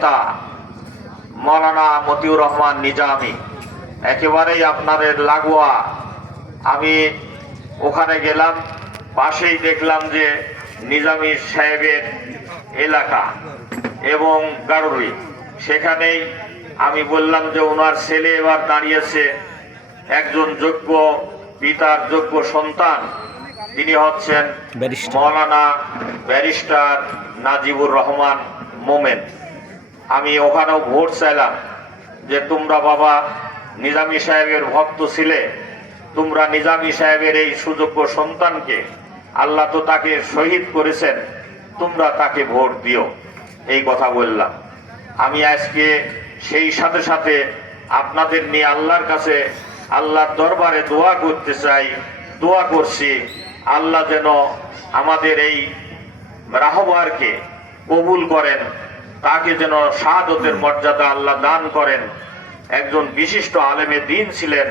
নেতা মৌলানা মতিউর রহমান নিজামী, একেবারেই আপনাদের লাগোয়া। আমি ওখানে গেলাম, পাশেই দেখলাম যে নিজামী সাহেবের এলাকা এবং গাড়ুরি। সেখানেই আমি বললাম যে ওনার ছেলে এবার দাঁড়িয়েছে, একজন যোগ্য পিতার যোগ্য সন্তান, তিনি হচ্ছেন মৌলানা ব্যারিস্টার নাজিবুর রহমান মোমেন। আমি ওখানেও ভোট চাইলাম যে তোমরা বাবা নিজামী সাহেবের ভক্ত ছিলে, তোমরা নিজামী সাহেবের এই সুযোগ্য সন্তানকে, আল্লাহ তো তাকে শহীদ করেছেন, তোমরা তাকে ভোট দিও, এই কথা বললাম। আমি আজকে সেই সাথে সাথে আপনাদের নিয়ে আল্লাহর কাছে, আল্লাহর দরবারে দোয়া করতে চাই, দোয়া করছি আল্লাহ যেন আমাদের এই রাহবারকে কবুল করেন, তাকে যেন শাহাদতের মর্যাদা আল্লাহ দান করেন। একজন বিশিষ্ট আলেমে দ্বীন ছিলেন,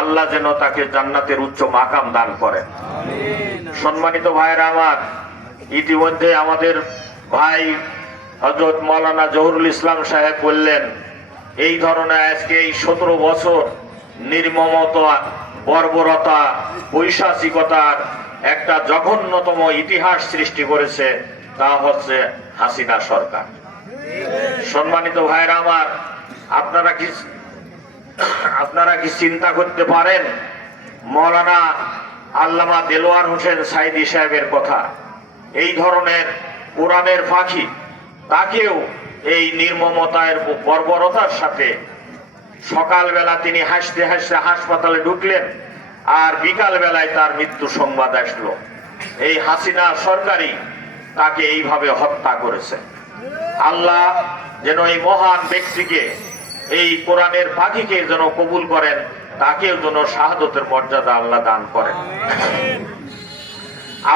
আল্লাহ যেন তাকে জান্নাতের উচ্চ মাকাম দান করেন। সম্মানিত ভাইরা আমার, ইতিমধ্যে আমাদের ভাই হযরত মাওলানা জহুরুল ইসলাম সাহেব বললেন, এই ধরনের আজকে এই 17 বছর নির্মমতা, বর্বরতা, পৈশাচিকতার একটা জঘন্যতম ইতিহাস সৃষ্টি করেছে, তা হচ্ছে হাসিনা সরকার। সম্মানিত ভাইরা আমার, আপনারা কি চিন্তা করতে পারেন মৌলানা আল্লামা দেলোয়ার হোসেন সাইদি সাহেবের কথা? এই ধরনের কোরআনের পাখি, তাকেও এই নির্মমতার বর্বরতার সাথে সকালবেলা তিনি হাসতে হাসতে হাসপাতালে ঢুকলেন, আর বিকাল বেলায় তার মৃত্যু সংবাদ আসলো। এই হাসিনা সরকারই তাকে এইভাবে হত্যা করেছে। আল্লাহ যেন এই মহান ব্যক্তিকে, এই কোরআনের পাখিকে যেন কবুল করেন, তাকেও যেন শাহাদতের মর্যাদা আল্লাহ দান করেন।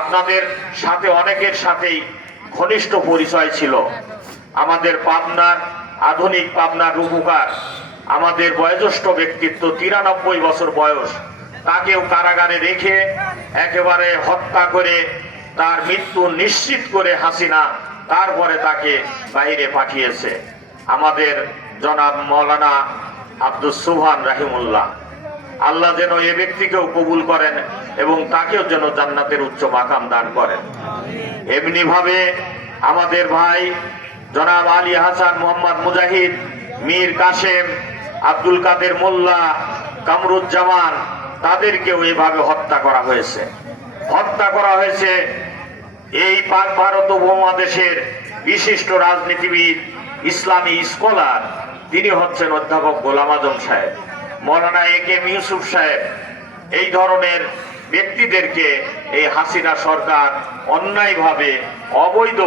আপনাদের সাথে অনেকের সাথেই ঘনিষ্ঠ পরিচয় ছিল। আমাদের পাবনার, আধুনিক পাবনার রূপকার, আমাদের বয়োজ্যেষ্ঠ ব্যক্তিত্ব, 93 বছর বয়স, তাকেও কারাগারে রেখে একেবারে হত্যা করে তার মৃত্যু নিশ্চিত করে হাসিনা তারপরে তাকে বাইরে পাঠিয়েছে। আমাদের জনাব মৌলানা আব্দুস সুবহান রাহিমুল্লাহ, আল্লাহ যেন এ ব্যক্তিকেও কবুল করেন এবং তাকেও যেন জান্নাতের উচ্চ মাকাম দান করেন। এমনি ভাবে আমাদের ভাই জনাব আলী হাসান, মোহাম্মদ মুজাহিদ, মীর কাসেম, আব্দুল কাদের মোল্লা, কামরুজ্জামান, তাদেরকেও এভাবে হত্যা করা হয়েছে। হত্যা করা হয়েছে এই পাক ভারত উপমহাদেশের বিশিষ্ট রাজনীতিবিদ, ইসলামী স্কলার, তিনি হচ্ছেন অধ্যাপক গোলাম আজম সাহেব, মৌলানা এ.কে.এম. ইউসুফ সাহেব। এই ধরনের ব্যক্তিদেরকে এই হাসিনা সরকার অন্যায়ভাবে, অবৈধ